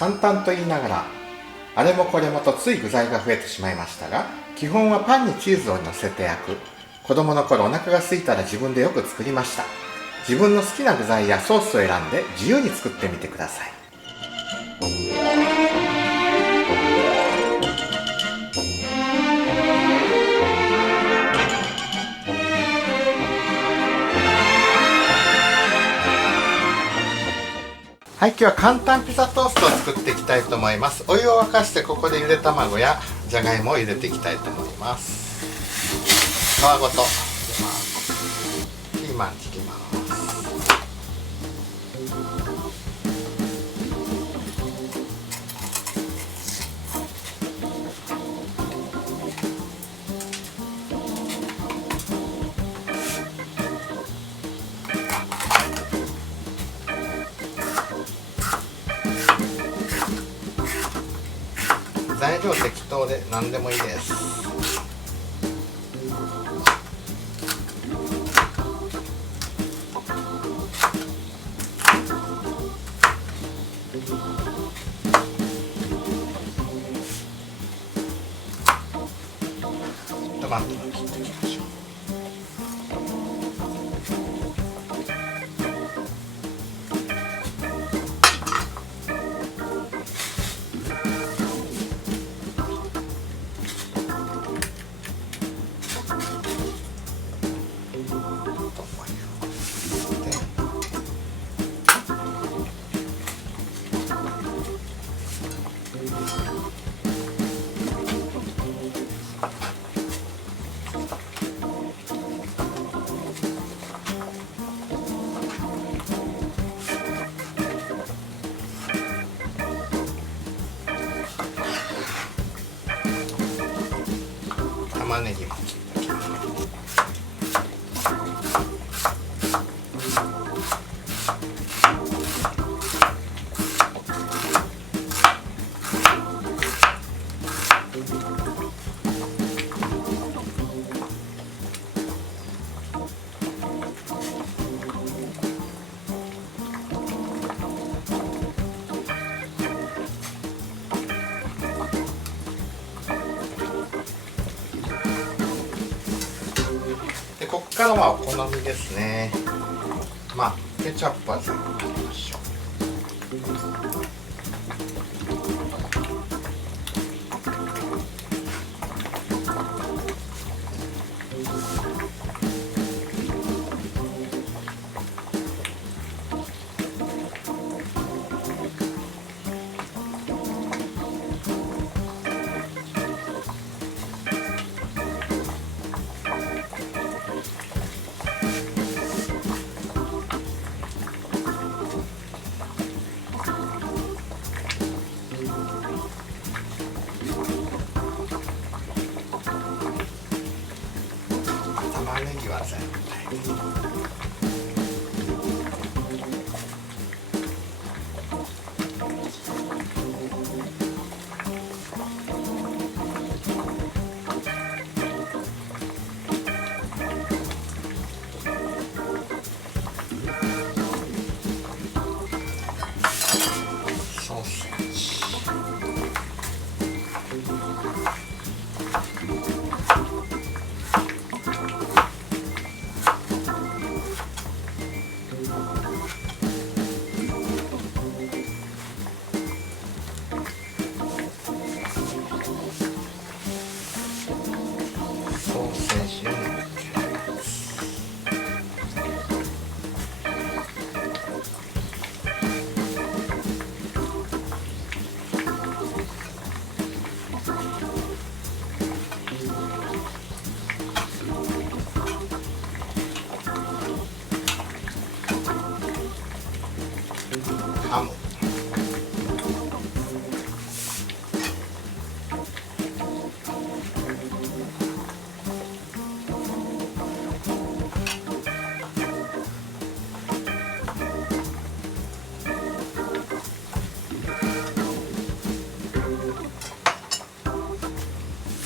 簡単と言いながらあれもこれもとつい具材が増えてしまいましたが、基本はパンにチーズを乗せて焼く。子供の頃お腹が空いたら自分でよく作りました。自分の好きな具材やソースを選んで自由に作ってみてください。はい、今日は簡単ピザトーストを作っていきたいと思います。お湯を沸かしてここでゆで卵やじゃがいもを入れていきたいと思います。皮ごと入れます。ピーマン切ります。材料適当で何でもいいです。トマトを切っていきましょう。玉ねぎも切っておきます。でここからはお好みですね。ケチャップは全部かけましょう。玉ねぎは全体に。ソーセージ。ソーセージをのっけます。ハム。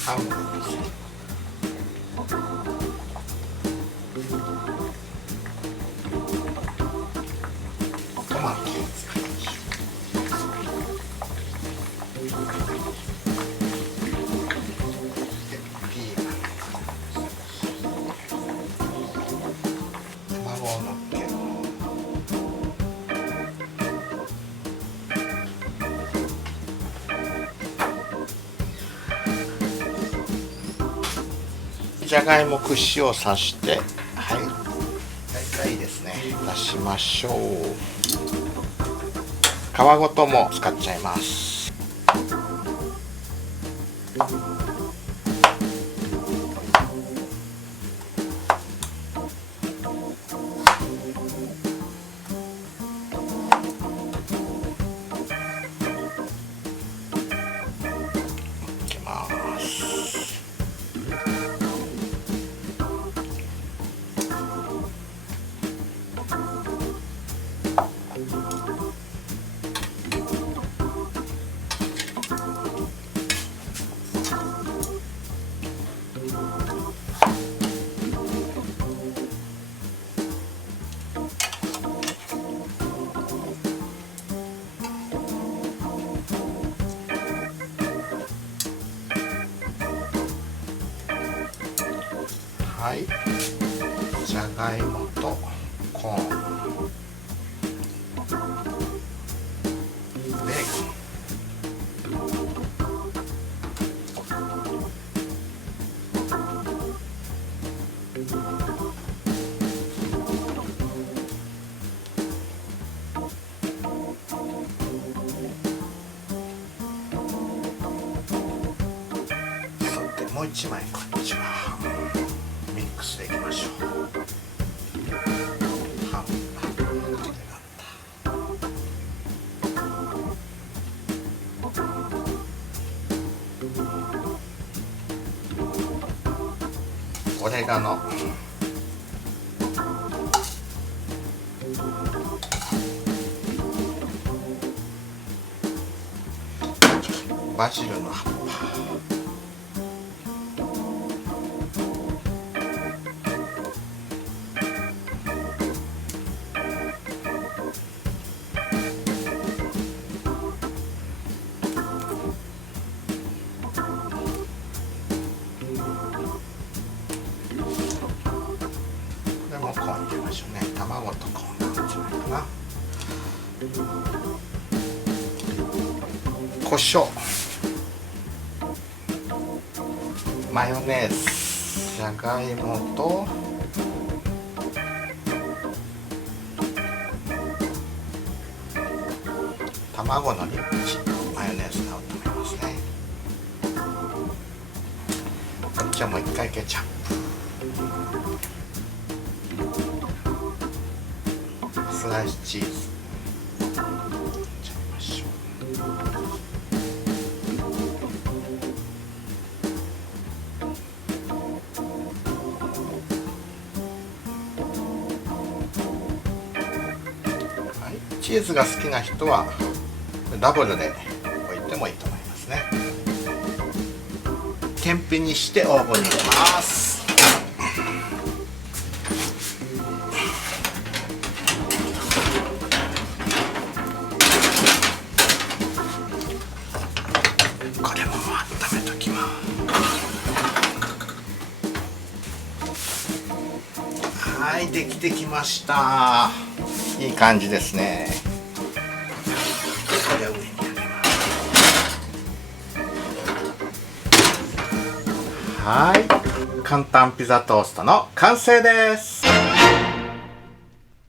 ハムをのせる。トマトを使いましょう。じゃがいも串を刺して、はい、大体いいですね。出しましょう。皮ごとも使っちゃいます。はい、じゃがいもとコーン、ベーコン、さてもう一枚こっちはミックスでいきましょう。オレガノ、バジルの葉っぱ、これもコーン入れましょうね。卵とコーンなんじゃないかな。胡椒、マヨネーズ、じゃがいもと卵のリッチ、マヨネーズが合うと思いますね。こっちはもう一回ケチャップ、スライスチーズ、ちゃいましょう。はい、チーズが好きな人はダブルで置いてもいいと思いますね。天日にしてオーブンに入れます。これも温めときます。はい、できてきました。いい感じですね。これを上にあげます。はい、簡単ピザトーストの完成です。